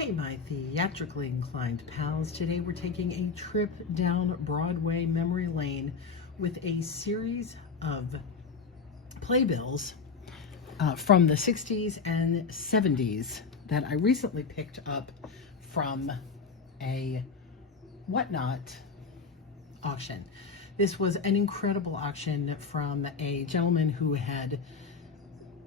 Hey, my theatrically inclined pals. Today we're taking a trip down Broadway memory lane with a series of playbills from the 60s and 70s that I recently picked up from a Whatnot auction. This was an incredible auction from a gentleman who had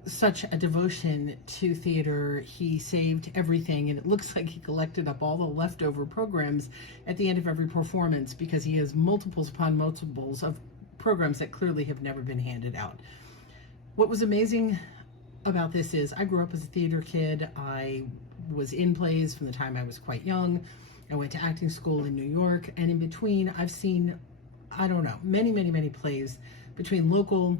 such a devotion to theater. He saved everything, and it looks like he collected up all the leftover programs at the end of every performance because he has multiples upon multiples of programs that clearly have never been handed out. What was amazing about this is I grew up as a theater kid. I was in plays from the time I was quite young. I went to acting school in New York, and in between I've seen, I don't know, many plays between local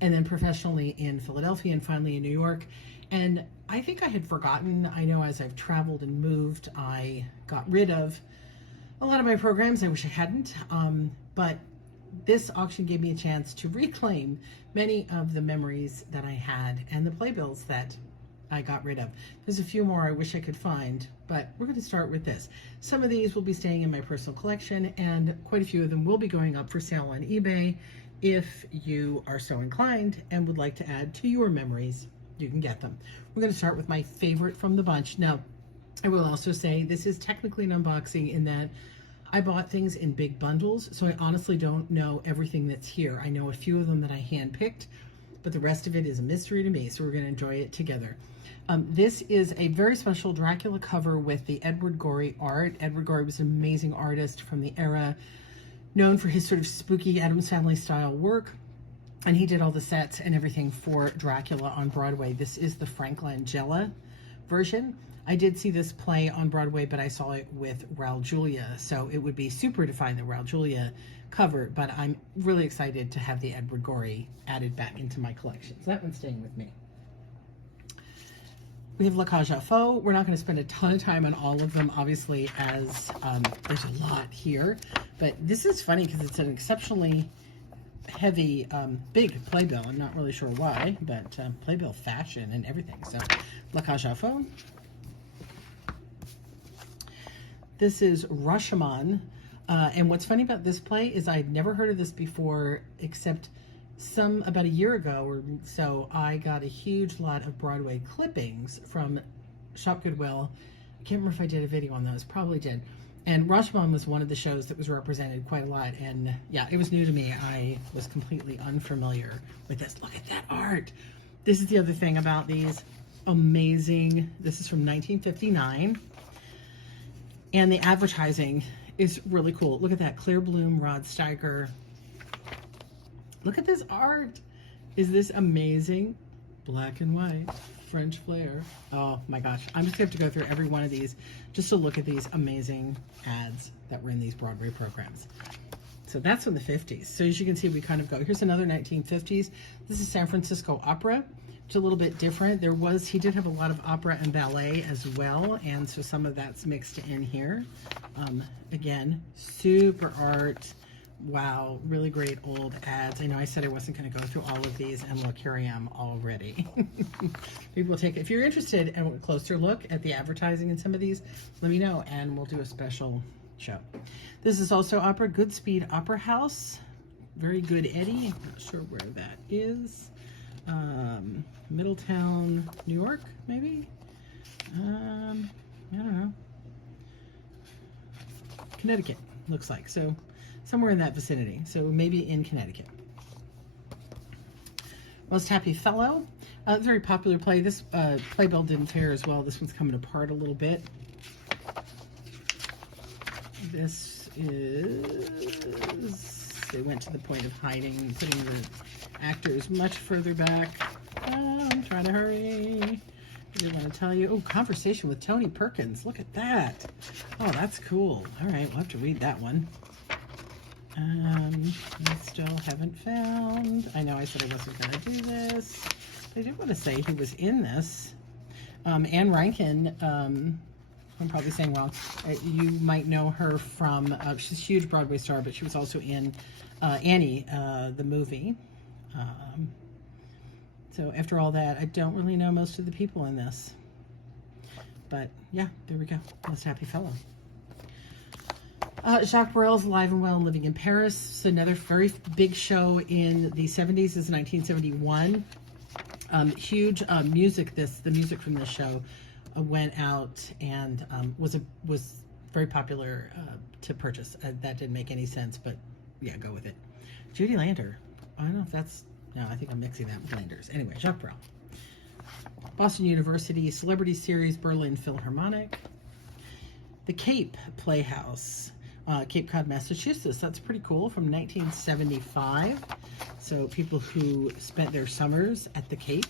and then professionally in Philadelphia and finally in New York. And I think I had forgotten. I know as I've traveled and moved, I got rid of a lot of my programs. I wish I hadn't, but this auction gave me a chance to reclaim many of the memories that I had and the playbills that I got rid of. There's a few more I wish I could find, but we're going to start with this. Some of these will be staying in my personal collection, and quite a few of them will be going up for sale on eBay. If you are so inclined and would like to add to your memories, you can get them. We're going to start with my favorite from the bunch. Now, I will also say this is technically an unboxing in that I bought things in big bundles, so I honestly don't know everything that's here. I know a few of them that I handpicked, but the rest of it is a mystery to me, so we're going to enjoy it together. This is a very special Dracula cover with the Edward Gorey art. Edward Gorey was an amazing artist from the era, known for his sort of spooky Addams Family style work, and he did all the sets and everything for Dracula on Broadway. This is the Frank Langella version. I did see this play on Broadway, but I saw it with Raul Julia, so it would be super to find the Raul Julia cover, but I'm really excited to have the Edward Gorey added back into my collection. So that one's staying with me. We have La Cage aux Folles. We're not going to spend a ton of time on all of them, obviously, as there's a lot here. But this is funny because it's an exceptionally heavy, big playbill. I'm not really sure why, but playbill fashion and everything. So, La Cage aux Folles. This is Rashomon. And what's funny about this play is I'd never heard of this before, except about a year ago or so. I got a huge lot of Broadway clippings from Shop Goodwill. I can't remember if I did a video on those, probably did. And Rashomon was one of the shows that was represented quite a lot, and yeah, it was new to me. I was completely unfamiliar with this. Look at that art. This is the other thing about these. Amazing. This is from 1959, and the advertising is really cool. Look at that, Clear Bloom, Rod Steiger. Look at this art. Is this amazing? Black and white, French flair. Oh my gosh. I'm just gonna have to go through every one of these just to look at these amazing ads that were in these Broadway programs. So that's from the 50s. So as you can see, we kind of go, here's another 1950s. This is San Francisco Opera. It's a little bit different. He did have a lot of opera and ballet as well, and so some of that's mixed in here. Again, super art. Wow, really great old ads. I know I said I wasn't going to go through all of these, and look, here I am already. Maybe we'll take it. If you're interested in a closer look at the advertising in some of these, let me know, and we'll do a special show. This is also opera, Goodspeed Opera House. Very good Eddie. I'm not sure where that is. Middletown, New York, maybe? I don't know. Connecticut, looks like. So somewhere in that vicinity. So maybe in Connecticut. Most Happy Fellow. Very popular play. This playbill didn't fare as well. This one's coming apart a little bit. This is, they went to the point of hiding, putting the actors much further back. Oh, I'm trying to hurry. I did want to tell you. Oh, Conversation with Tony Perkins. Look at that. Oh, that's cool. All right, we'll have to read that one. I still haven't found. I know I said I wasn't going to do this. I did want to say he was in this. Anne Rankin, I'm probably saying wrong. You might know her from, she's a huge Broadway star, but she was also in Annie, the movie. So after all that, I don't really know most of the people in this. But yeah, there we go. Most happy fellow. Jacques Brel's Alive and Well and Living in Paris. So another very big show in the 70s. This is 1971. Huge music. The music from this show went out and was very popular to purchase. That didn't make any sense, but yeah, go with it. Judy Lander. I don't know if that's... No, I think I'm mixing that with Landers. Anyway, Jacques Brel. Boston University Celebrity Series, Berlin Philharmonic. The Cape Playhouse, Cape Cod, Massachusetts. That's pretty cool, from 1975. So people who spent their summers at the Cape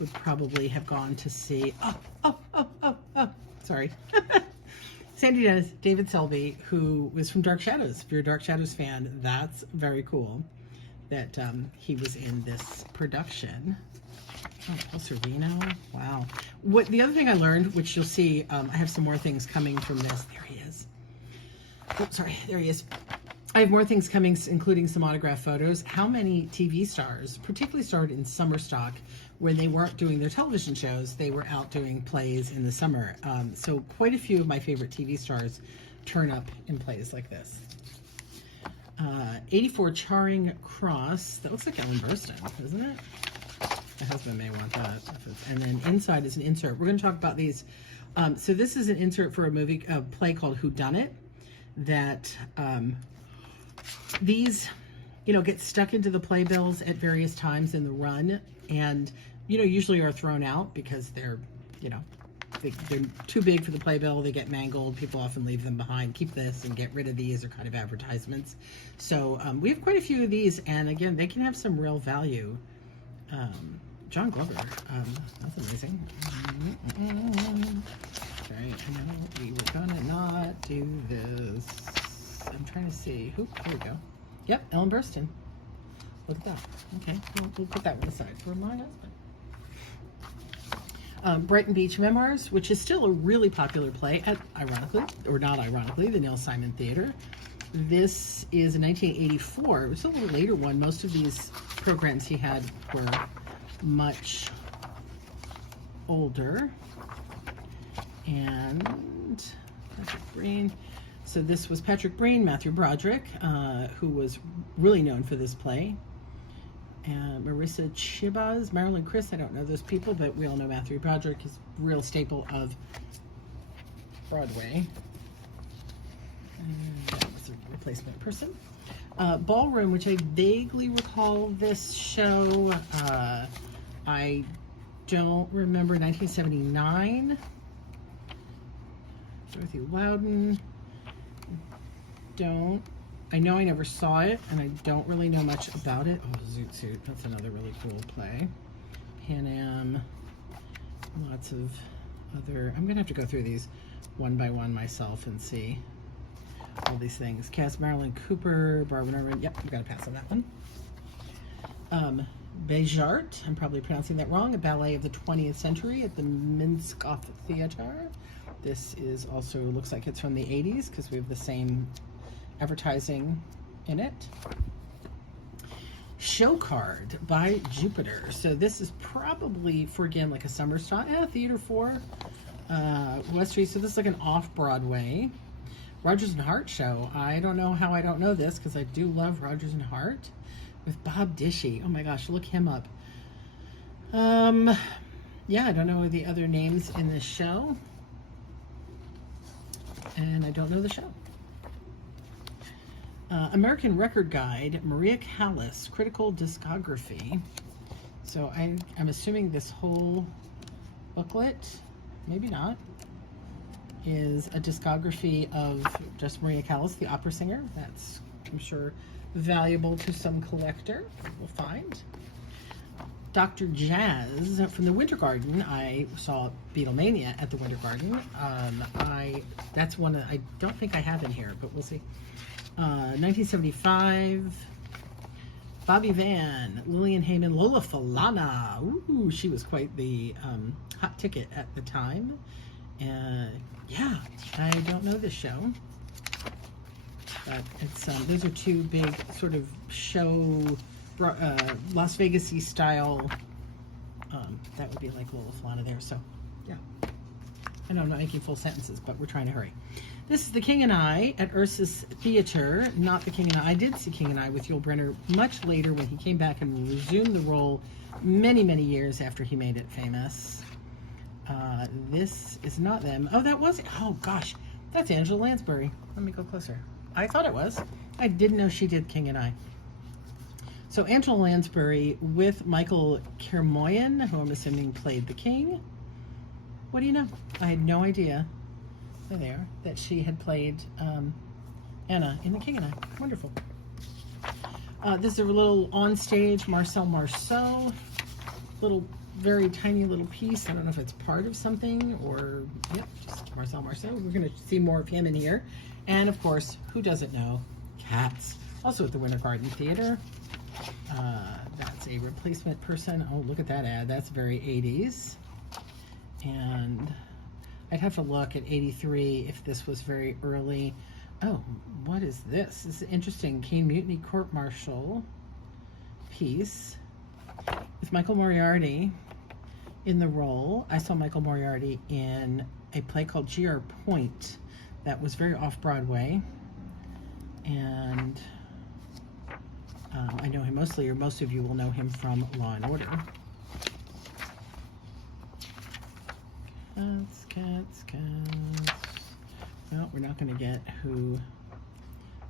would probably have gone to see... Sorry. Sandy Dennis, David Selby, who was from Dark Shadows. If you're a Dark Shadows fan, that's very cool that he was in this production. Oh, El Servino. Wow. The other thing I learned, which you'll see, I have some more things coming from this. There he is. Oh, sorry. There he is. I have more things coming, including some autograph photos. How many TV stars, particularly started in summer stock, when they weren't doing their television shows, they were out doing plays in the summer. So quite a few of my favorite TV stars turn up in plays like this. 84 Charing Cross. That looks like Ellen Burstyn, doesn't it? My husband may want that. And then inside is an insert. We're going to talk about these. So this is an insert for a play called Whodunit. That these, get stuck into the playbills at various times in the run, and usually are thrown out because they're too big for the playbill. They get mangled. People often leave them behind. Keep this and get rid of these, are kind of advertisements. So we have quite a few of these, and again, they can have some real value. John Glover, that's amazing. Okay, I know we were gonna not do this. I'm trying to see. Here we go. Yep, Ellen Burstyn. Look at that. Okay, we'll put that one aside for my husband. Brighton Beach Memoirs, which is still a really popular play at, ironically, or not ironically, the Neil Simon Theater. This is a 1984. It was a little later one. Most of these programs he had were much older. And Patrick Breen. So this was Patrick Breen, Matthew Broderick, who was really known for this play. And Marissa Chibas, Marilyn Chris, I don't know those people, but we all know Matthew Broderick is a real staple of Broadway. And that was a replacement person. Ballroom, which I vaguely recall this show. I don't remember. 1979. Dorothy Loudon. I know I never saw it, and I don't really know much about it. Oh, Zoot Suit. That's another really cool play. Pan Am. Lots of other... I'm going to have to go through these one by one myself and see all these things. Cass Marilyn Cooper, Barbara Norman. Yep, I'm going to pass on that one. Bejart. I'm probably pronouncing that wrong. A ballet of the 20th century at the Minskoff Theater. This is also, looks like it's from the 80s because we have the same advertising in it. Show Card by Jupiter. So this is probably for, again, like a summer stock. Theater 4, West Street. So this is like an off-Broadway. Rodgers and Hart show. I don't know how I don't know this because I do love Rodgers and Hart with Bob Dishy. Oh my gosh, look him up. Yeah, I don't know the other names in this show. And I don't know the show. American Record Guide, Maria Callas, Critical Discography. So I'm assuming this whole booklet, maybe not, is a discography of just Maria Callas, the opera singer. That's, I'm sure, valuable to some collector. We'll find. Dr. Jazz from the Winter Garden. I saw Beatlemania at the Winter Garden. That's one that I don't think I have in here, but we'll see. 1975. Bobby Van, Lillian Heyman, Lola Falana. Ooh, she was quite the hot ticket at the time. Yeah, I don't know this show, but it's these are two big sort of show, Las Vegas-y style. That would be like Lola Falana there. So, yeah. I know I'm not making full sentences, but we're trying to hurry. This is The King and I at Ursus Theater, not The King and I. I did see King and I with Yul Brynner much later when he came back and resumed the role many, many years after he made it famous. This is not them. Oh, that was it. Oh, gosh. That's Angela Lansbury. Let me go closer. I thought it was. I didn't know she did King and I. So Angela Lansbury with Michael Kermoyan, who I'm assuming played the king. What do you know? I had no idea. There, that she had played Anna in The King and I. Wonderful. This is a little on-stage Marcel Marceau. Little, very tiny little piece. I don't know if it's part of something or, yep, just Marcel Marceau. We're going to see more of him in here. And, of course, who doesn't know? Cats. Also at the Winter Garden Theater. That's a replacement person. Oh, look at that ad. That's very 80s. And I'd have to look at 83 if this was very early. Oh, what is this? This is interesting. Kane Mutiny Court Martial piece with Michael Moriarty in the role. I saw Michael Moriarty in a play called G.R. Point that was very off-Broadway. And I know him mostly, or most of you will know him from Law and Order. Cats. Well, we're not going to get who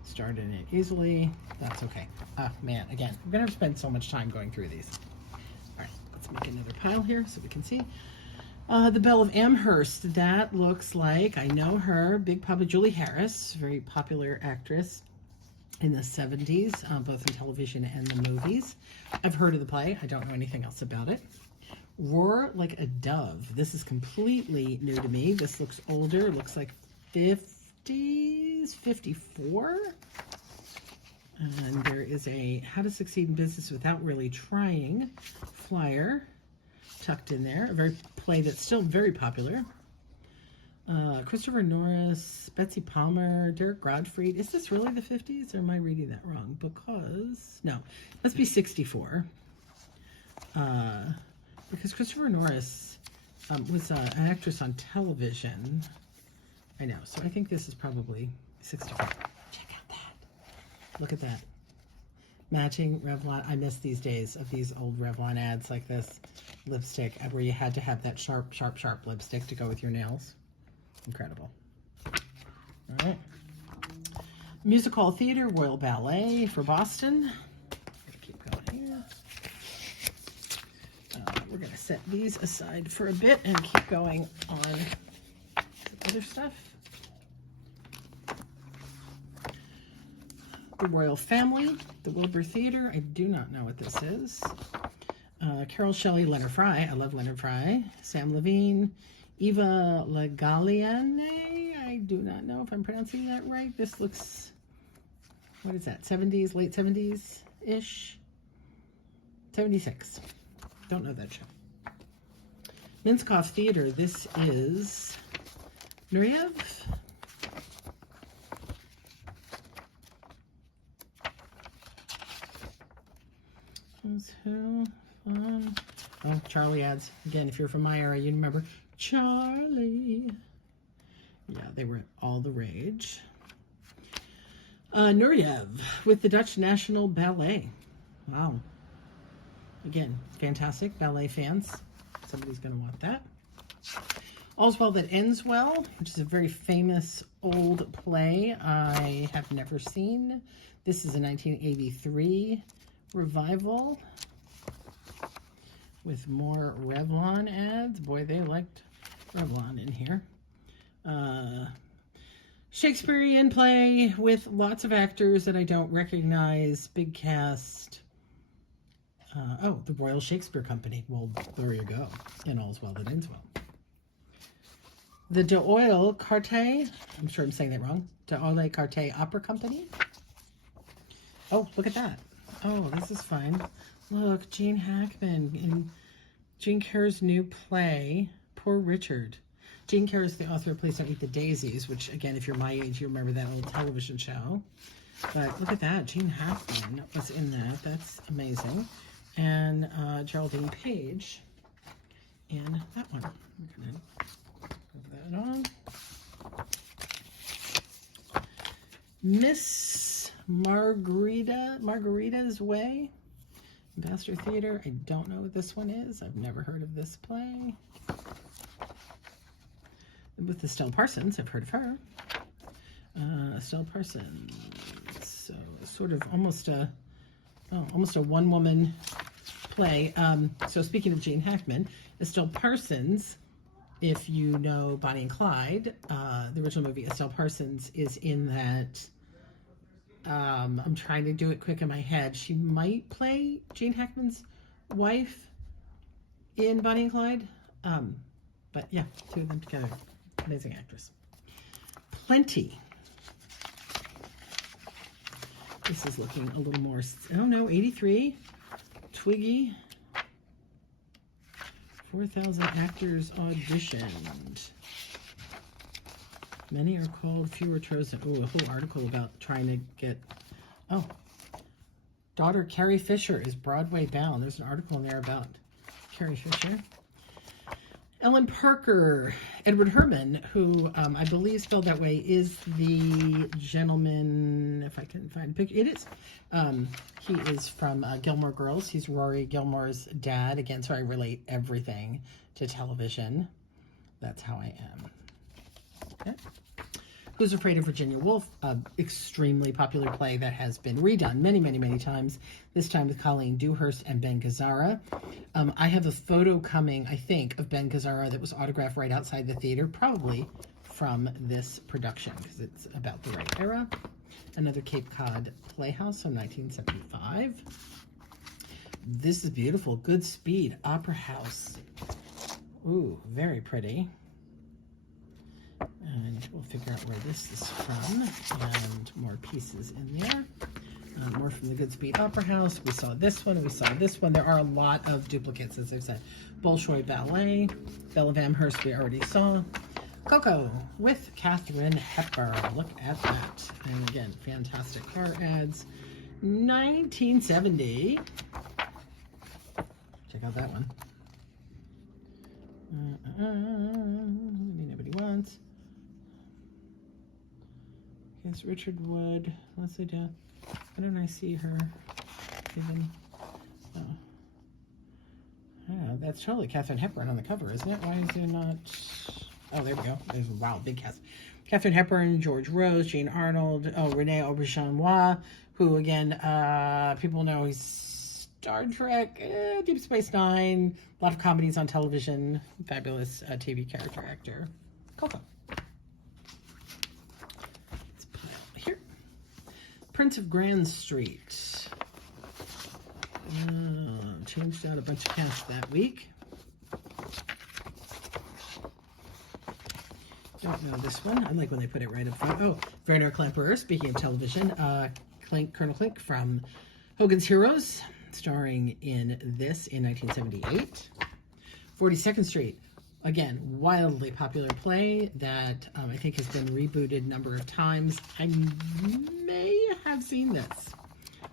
started it easily. That's okay. Man, again, we're going to spend so much time going through these. All right, let's make another pile here so we can see. The Belle of Amherst. That looks like, I know her, Big Papa Julie Harris, very popular actress in the 70s, both in television and the movies. I've heard of the play. I don't know anything else about it. Roar Like a Dove. This is completely new to me. This looks older. It looks like 50s, 54. And there is a How to Succeed in Business Without Really Trying flyer tucked in there. A very play that's still very popular. Christopher Norris, Betsy Palmer, Derek Godfrey. Is this really the 50s or am I reading that wrong? Because, no, it must be 64. Because Christopher Norris was an actress on television. I know, so I think this is probably 64. Check out that. Look at that. Matching Revlon. I miss these days of these old Revlon ads like this. Lipstick, where you had to have that sharp, sharp, sharp lipstick to go with your nails. Incredible. All right. Music Hall Theater, Royal Ballet for Boston. Keep going here. We're going to set these aside for a bit and keep going on the other stuff. The Royal Family, the Wilbur Theater. I do not know what this is. Carol Shelley, Leonard Fry. I love Leonard Fry. Sam Levine, Eva Legaliane. I do not know if I'm pronouncing that right. This looks, what is that, 70s, late 70s-ish? 76. Don't know that show. Minskoff Theater. This is Nureyev. Who's who? Oh, Charlie ads. Again, if you're from my era, you remember Charlie. Yeah, they were all the rage. Nureyev with the Dutch National Ballet. Wow. Again, fantastic. Ballet fans. Somebody's going to want that. All's Well That Ends Well, which is a very famous old play I have never seen. This is a 1983 revival with more Revlon ads. Boy, they liked Revlon in here. Shakespearean play with lots of actors that I don't recognize. Big cast. Oh, the Royal Shakespeare Company. Well, there you go. And All's Well That Ends Well. The D'Oyle Carte, I'm sure I'm saying that wrong. D'Oyle Carte Opera Company. Oh, look at that. Oh, this is fun. Look, Gene Hackman in Gene Kerr's new play, Poor Richard. Gene Kerr is the author of Please Don't Eat the Daisies, which, again, if you're my age, you remember that old television show. But look at that. Gene Hackman was in that. That's amazing. And Geraldine Page in that one. We're going to move that Miss Margarita's Way, Ambassador Theater. I don't know what this one is. I've never heard of this play. With Estelle Parsons, I've heard of her. Estelle Parsons. So sort of almost a one-woman play. So speaking of Jane Hackman, Estelle Parsons, if you know Bonnie and Clyde, the original movie, Estelle Parsons is in that. I'm trying to do it quick in my head. She might play Jane Hackman's wife in Bonnie and Clyde. But yeah, two of them together. Amazing actress. Plenty. This is looking a little more, oh no, 83. Twiggy. 4,000 actors auditioned. Many are called, fewer chosen. Oh, a whole article about trying to get, oh. Daughter Carrie Fisher is Broadway bound. There's an article in there about Carrie Fisher. Ellen Parker, Edward Herrmann, who I believe spelled that way, is the gentleman, if I can find a picture, it is. He is from Gilmore Girls. He's Rory Gilmore's dad. Again, so I relate everything to television. That's how I am. Okay. Who's Afraid of Virginia Woolf? Extremely popular play that has been redone many, many, many times, this time with Colleen Dewhurst and Ben Gazzara. I have a photo coming, I think, of Ben Gazzara that was autographed right outside the theater, probably from this production, because it's about the right era. Another Cape Cod Playhouse from 1975. This is beautiful. Good Speed Opera House. Ooh, very pretty. And we'll figure out where this is from, and more pieces in there. More from the Good Speed Opera House. We saw this one, we saw this one. There are a lot of duplicates, as I've said. Bolshoi Ballet, Belle of Amherst we already saw. Coco with Katharine Hepburn. Look at that. And again, fantastic car ads. 1970. Check out that one. Nobody wants. Yes, Richard Wood, Leslie Death. Why don't I see her given? Oh. Oh, that's totally Katharine Hepburn on the cover, isn't it? Why is there not? Oh, there we go. There's, wow, big cast. Katharine Hepburn, George Rose, Jane Arnold, oh, Renee Auberjonois, who again, people know he's Star Trek, Deep Space Nine, a lot of comedies on television, fabulous TV character actor. Coco. Let's put it here. Prince of Grand Street. Changed out a bunch of cast that week. Don't know this one. I like when they put it right up front. Oh, Werner Klemperer, speaking of television, Colonel Klink from Hogan's Heroes, starring in this in 1978. 42nd Street, again, wildly popular play that I think has been rebooted a number of times. I may have seen this.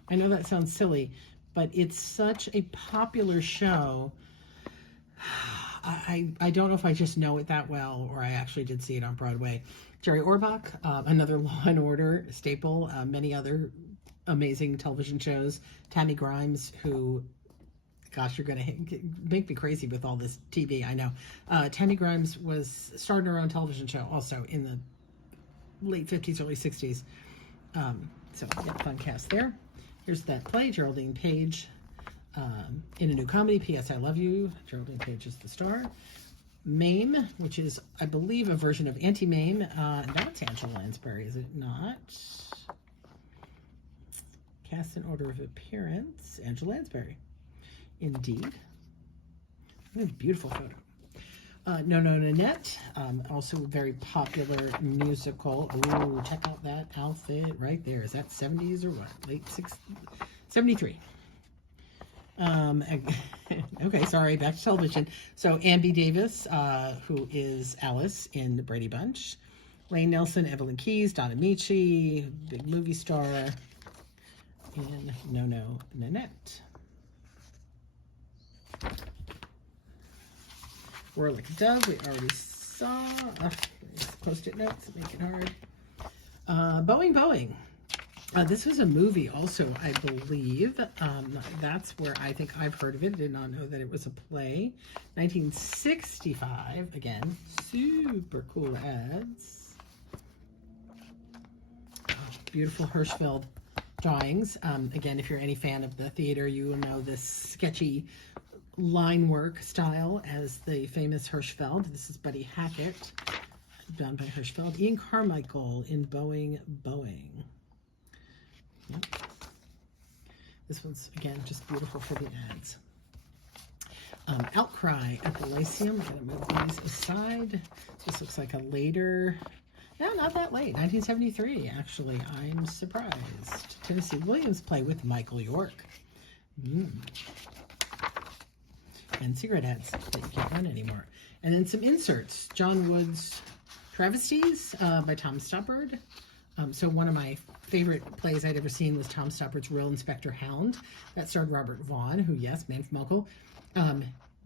I know that sounds silly, but it's such a popular show. I don't know if I just know it that well or I actually did see it on Broadway. Jerry Orbach, another Law and Order staple, many other amazing television shows. Tammy Grimes, who, gosh, you're going to make me crazy with all this TV, I know. Tammy Grimes started her own television show also in the late 50s, early 60s. So, yeah, fun cast there. Here's that play, Geraldine Page. In a new comedy, P.S. I Love You. Geraldine Page is the star. Mame, which is, I believe, a version of Auntie-Mame. That's Angela Lansbury, is it not? Cast in order of appearance, Angela Lansbury. Indeed. What a beautiful photo. No Nanette, also a very popular musical. Ooh, check out that outfit right there. Is that 70s or what? Late 60s? 73. Okay, sorry, back to television. So Ambi Davis, who is Alice in the Brady Bunch. Lane Nelson, Evelyn Keyes, Donna Michi, big movie star. And No Nanette. Roar Like a Dove, we already saw. Post-it notes, make it hard. Boeing. This was a movie also, I believe. That's where I think I've heard of it. Did not know that it was a play. 1965. Again, super cool ads. Oh, beautiful Hirschfeld drawings. Again, if you're any fan of the theater, you will know this sketchy line work style as the famous Hirschfeld. This is Buddy Hackett, done by Hirschfeld. Ian Carmichael in Boeing. Yep. This one's, again, just beautiful for the ads. Outcry at the Lyceum. I'm going to move these aside. This looks like a later, no, not that late, 1973, actually. I'm surprised. Tennessee Williams play with Michael York. And cigarette ads that you can't run anymore. And then some inserts. John Wood's Travesties by Tom Stoppard. So one of my favorite plays I'd ever seen was Tom Stoppard's Real Inspector Hound. That starred Robert Vaughn, who, yes, Man from Uncle.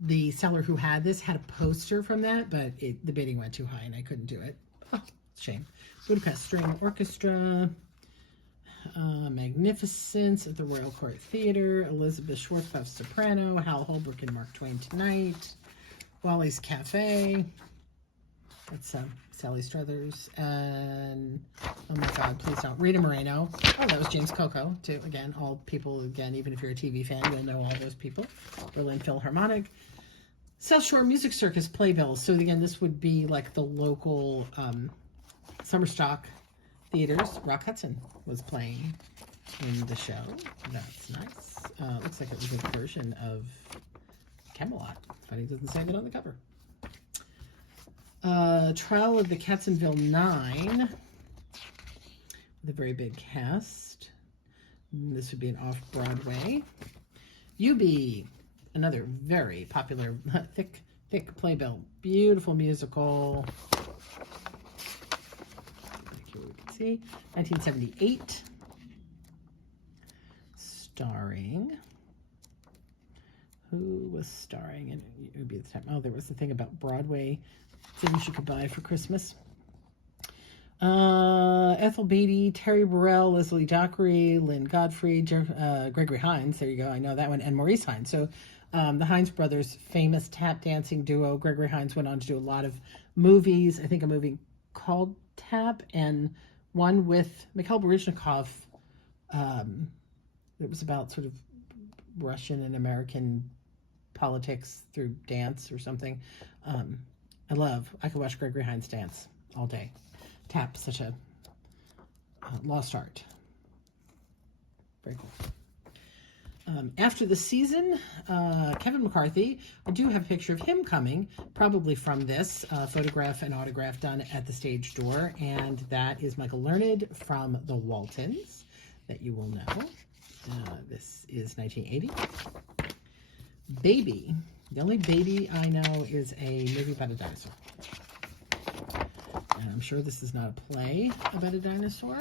The seller who had this had a poster from that, but the bidding went too high and I couldn't do it. Oh, shame. Budapest String Orchestra. Magnificence at the Royal Court Theater. Elizabeth Schwarzkopf Soprano. Hal Holbrook and Mark Twain Tonight. Wally's Cafe. That's Sally Struthers. And, oh my God, please don't. Rita Moreno. Oh, that was James Coco, too. Again, all people, again, even if you're a TV fan, you'll know all those people. Berlin Philharmonic. South Shore Music Circus Playbill. So, again, this would be like the local summer stock theaters. Rock Hudson was playing in the show. That's nice. Looks like it was a version of Camelot. Funny it doesn't say that on the cover. Trial of the Catsonville Nine, with a very big cast. This would be an off-Broadway. UB, another very popular, thick playbill. Beautiful musical. Here we can see, 1978. Starring, who was starring? And it would be at the time. Oh, there was the thing about Broadway things you could buy for Christmas. Ethel Beatty, Terry Burrell, Leslie Dockery, Lynn Godfrey, Gregory Hines, there you go, I know that one, and Maurice Hines. So the Hines brothers, famous tap dancing duo. Gregory Hines went on to do a lot of movies. I think a movie called Tap, and one with Mikhail Baryshnikov. It was about sort of Russian and American politics through dance or something. I could watch Gregory Hines dance all day. Tap, such a lost art. Very cool. After the season, Kevin McCarthy, I do have a picture of him coming, probably from this photograph and autograph done at the stage door, and that is Michael Learned from the Waltons, that you will know. This is 1980. Baby. The only baby I know is a movie about a dinosaur. And I'm sure this is not a play about a dinosaur.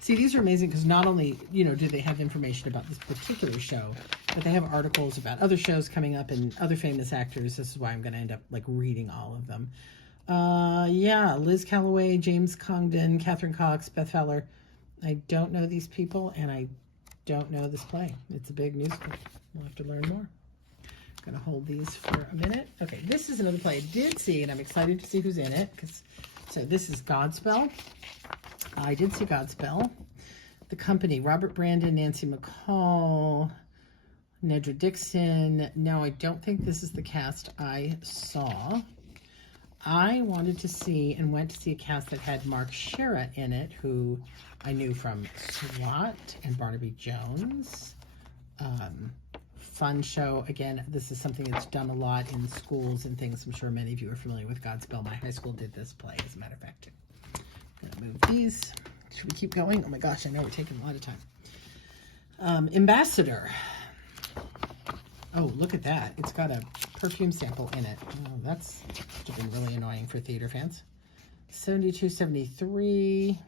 See, these are amazing because not only, do they have information about this particular show, but they have articles about other shows coming up and other famous actors. This is why I'm going to end up reading all of them. Yeah, Liz Calloway, James Congdon, Catherine Cox, Beth Feller. I don't know these people, and I don't know this play. It's a big musical. We'll have to learn more. I'm going to hold these for a minute. Okay, this is another play I did see, and I'm excited to see who's in it. So this is Godspell. I did see Godspell. The Company, Robert Brandon, Nancy McCall, Nedra Dixon. No, I don't think this is the cast I saw. I wanted to see and went to see a cast that had Mark Shera in it, who I knew from SWAT and Barnaby Jones. Fun show. Again, this is something that's done a lot in schools and things. I'm sure many of you are familiar with Godspell. My high school did this play, as a matter of fact, too. I'm going to move these. Should we keep going? Oh my gosh, I know we're taking a lot of time. Ambassador. Oh, look at that. It's got a perfume sample in it. Oh, that's been really annoying for theater fans. 72, 73.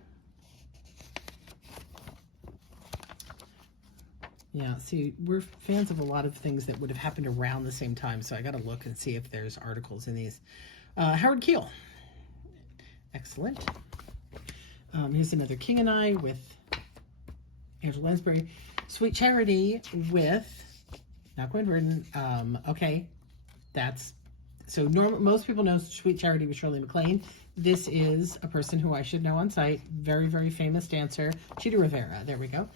Yeah, see, we're fans of a lot of things that would have happened around the same time, so I got to look and see if there's articles in these. Howard Keel. Excellent. Here's another King and I with Angela Lansbury. Sweet Charity with, not Gwen Verdon. Okay, that's, so most people know Sweet Charity with Shirley MacLaine. This is a person who I should know on sight. Very, very famous dancer. Cheetah Rivera. There we go.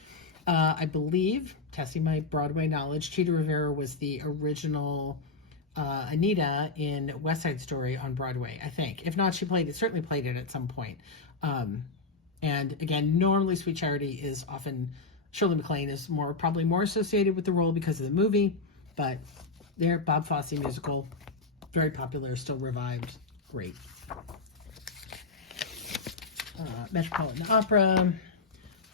I believe, testing my Broadway knowledge, Cheetah Rivera was the original Anita in West Side Story on Broadway, I think. If not, she certainly played it at some point. And again, normally Sweet Charity is often, Shirley MacLaine is probably more associated with the role because of the movie, but there, Bob Fosse musical, very popular, still revived, great. Metropolitan Opera,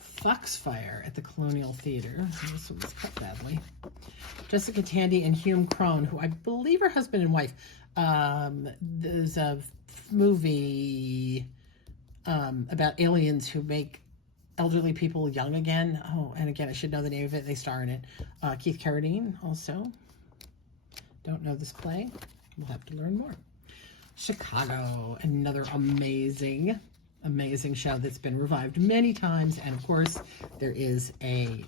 Foxfire at the Colonial Theater. This one was cut badly. Jessica Tandy and Hume Crone, who I believe are husband and wife. There's a movie about aliens who make elderly people young again. Oh, and again, I should know the name of it. They star in it. Keith Carradine also. Don't know this play. We'll have to learn more. Chicago, another amazing show that's been revived many times. And of course, there is a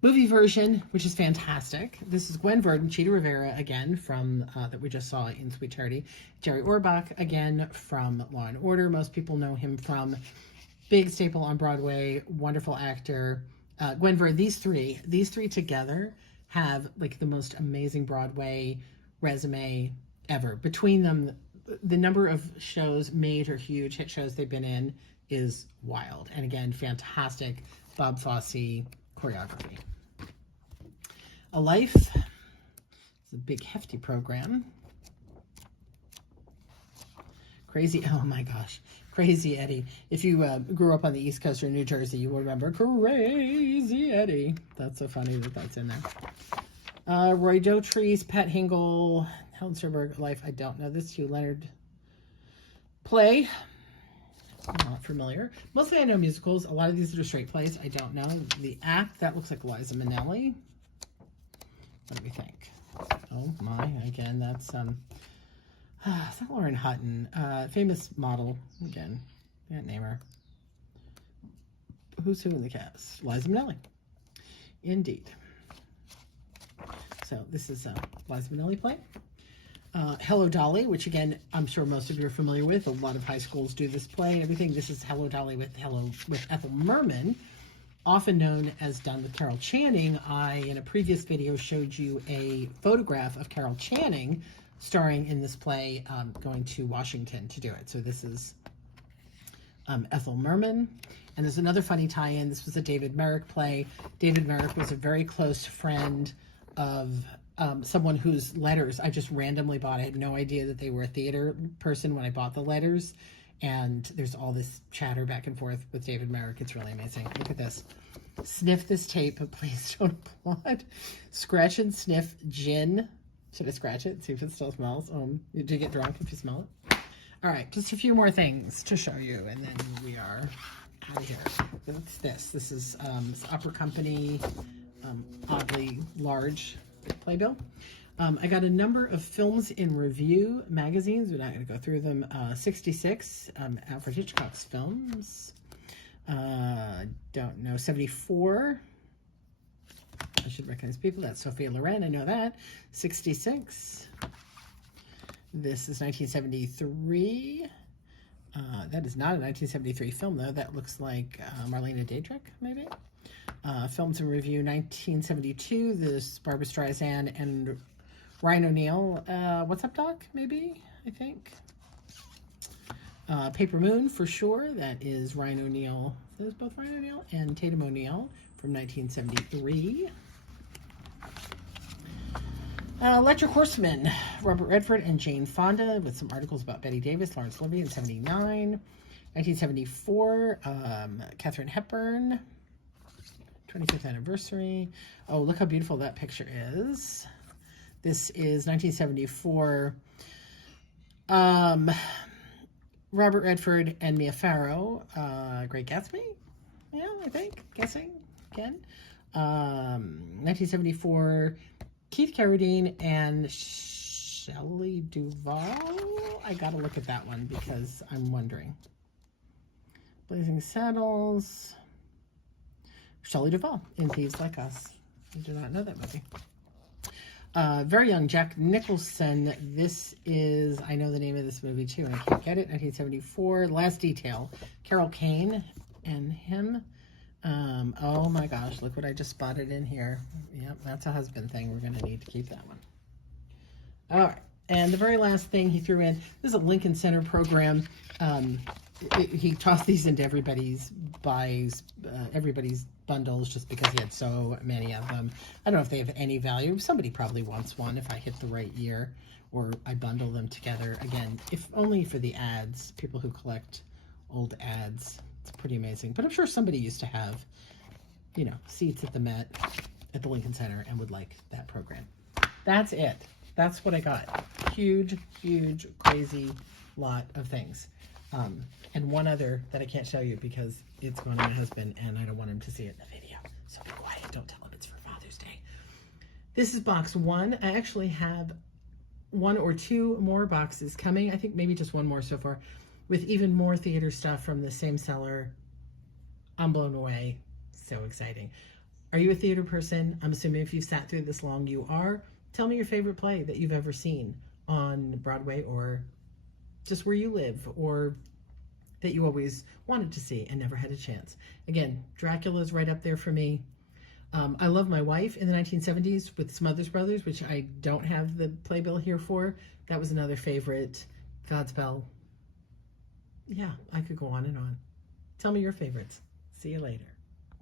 movie version, which is fantastic. This is Gwen Verdon, Cheetah Rivera again from that we just saw in Sweet Charity. Jerry Orbach again from Law and Order. Most people know him from big staple on Broadway, wonderful actor. Gwen Verdon, these three together have like the most amazing Broadway resume ever. Between them, the number of shows, major, huge hit shows they've been in is wild. And again, fantastic Bob Fosse choreography. A Life is a big, hefty program. Crazy, oh my gosh, Crazy Eddie. If you grew up on the East Coast or New Jersey, you will remember Crazy Eddie. That's so funny that that's in there. Roy Dotrice, Pat Hingle, Helen Sturberg, Life, I don't know this. Hugh Leonard play. I'm not familiar. Mostly I know musicals. A lot of these are straight plays. I don't know. The act, that looks like Liza Minnelli. What do we think? Oh my, again, that's is that Lauren Hutton? Famous model, again. Can't name her. Who's who in the cast? Liza Minnelli. Indeed. So this is a Liza Minnelli play. Hello Dolly, which again, I'm sure most of you are familiar with. A lot of high schools do this play and everything. This is Hello Dolly with Ethel Merman, often known as Done with Carol Channing. I, in a previous video, showed you a photograph of Carol Channing starring in this play, going to Washington to do it. So this is Ethel Merman. And there's another funny tie-in. This was a David Merrick play. David Merrick was a very close friend of someone whose letters I just randomly bought. I had no idea that they were a theater person when I bought the letters. And there's all this chatter back and forth with David Merrick. It's really amazing. Look at this. Sniff this tape, but please don't applaud. Scratch and sniff gin. Should I scratch it and see if it still smells? Do you get drunk if you smell it? All right, just a few more things to show you, and then we are out of here. What's this? This is Opera Company, oddly large playbill. I got a number of Films in Review magazines. We're not going to go through them. 66, Alfred Hitchcock's films. Don't know. 74. I should recognize people. That's Sophia Loren. I know that. 66. This is 1973. That is not a 1973 film, though. That looks like Marlene Dietrich, maybe. Films in Review, 1972. This is Barbra Streisand and Ryan O'Neal. What's Up, Doc? Maybe, I think. Paper Moon, for sure. That is Ryan O'Neal. Those both Ryan O'Neal and Tatum O'Neal from 1973. Electric Horseman, Robert Redford and Jane Fonda, with some articles about Betty Davis, Laurence Olivier in 79. 1974, Katharine Hepburn, 25th anniversary. Oh, look how beautiful that picture is. This is 1974. Robert Redford and Mia Farrow, Great Gatsby. Yeah, I think. Guessing. Again. 1974. Keith Carradine and Shelley Duvall. I gotta look at that one because I'm wondering. Blazing Saddles. Shelley Duvall in Thieves Like Us. I do not know that movie. Very young Jack Nicholson. This is, I know the name of this movie too, and I can't get it. 1974. Last Detail. Carol Kane and him. Oh my gosh, look what I just spotted in here. Yep, that's a husband thing. We're going to need to keep that one. All right. And the very last thing he threw in, this is a Lincoln Center program. He tossed these into everybody's buys, everybody's bundles, just because he had so many of them. I don't know if they have any value. Somebody probably wants one if I hit the right year, or I bundle them together. Again, if only for the ads, people who collect old ads. It's pretty amazing. But I'm sure somebody used to have, you know, seats at the Met, at the Lincoln Center, and would like that program. That's it. That's what I got. Huge, huge, crazy lot of things. And one other that I can't show you because it's going to my husband and I don't want him to see it in the video. So be quiet. Don't tell him it's for Father's Day. This is box 1. I actually have 1 or 2 more boxes coming. I think maybe just 1 more so far, with even more theater stuff from the same seller. I'm blown away. So exciting. Are you a theater person? I'm assuming if you've sat through this long, you are. Tell me your favorite play that you've ever seen on Broadway, or just where you live, or that you always wanted to see and never had a chance. Again, Dracula's right up there for me. I love My Wife in the 1970s with Smothers Brothers, which I don't have the playbill here for. That was another favorite. Godspell. Yeah, I could go on and on. Tell me your favorites. See you later.